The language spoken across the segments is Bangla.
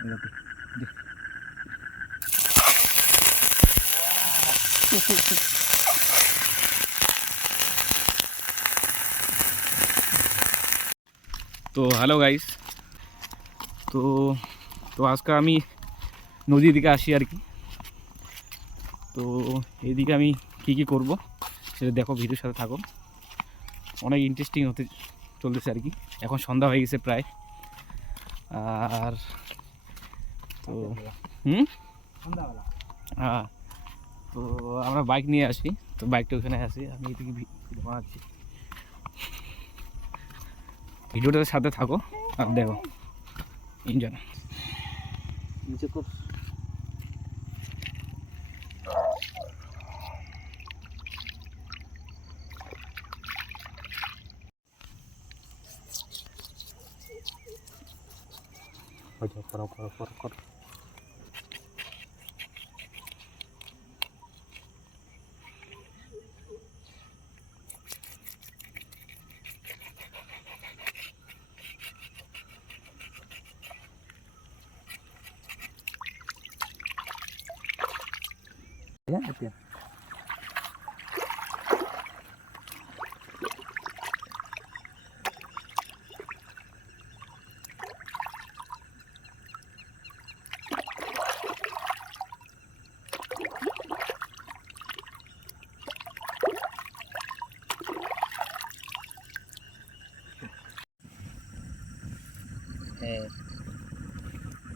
তো হ্যালো গাইস, তো তো আজকে আমি নদীর দিকে আসি আর কি। তো এইদিকে আমি কি করব সেটা দেখো, ভিডিওর সাথে থাকো, অনেক ইন্টারেস্টিং হতে চলতেছে আর কি। এখন সন্ধ্যা হয়ে গেছে প্রায়। আর তো হ্যাঁ, তো আমরা বাইক নিয়ে আসি, তো বাইকটা ওখানে আসি, আমি এদিকে ভিডিও বানাচ্ছি। ভিডিওটার সাথে থাকো আর দেখো, এনজয়। নিচে কর। কর।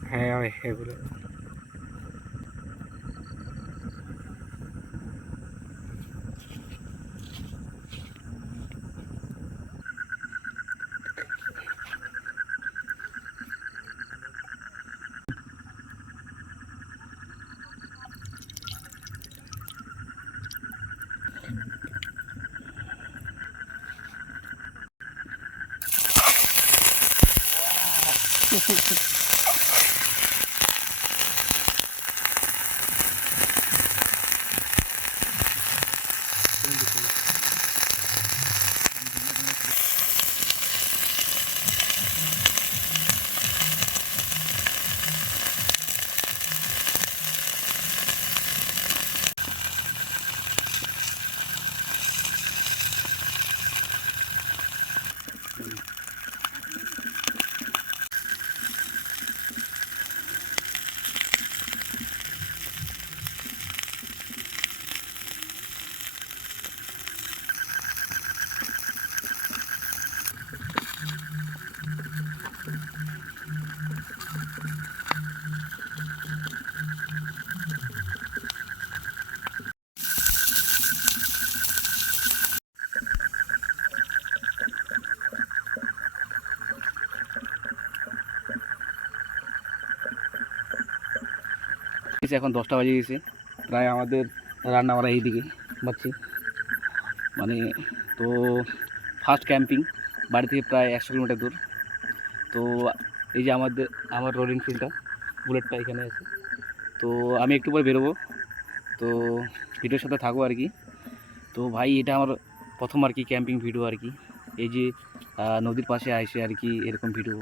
হ্যাঁ, এগুলো এখন 10টা বাজে গেছে প্রায়। আমাদের রান্না বাড়া এইদিকে পাচ্ছি, মানে তো ফার্স্ট ক্যাম্পিং বাড়ি থেকে প্রায় 100 কিলোমিটার দূর। তো এই যে আমার রয়্যাল এনফিল্ডটা, বুলেটটা এখানে আছে। তো আমি একটু পরে বেরোবো, তো ভিডিওর সাথে থাকবো আর কি। তো ভাই, এটা আমার প্রথম আর কি ক্যাম্পিং ভিডিও আর কি। এই যে নদীর পাশে আসে আর কি এরকম ভিডিও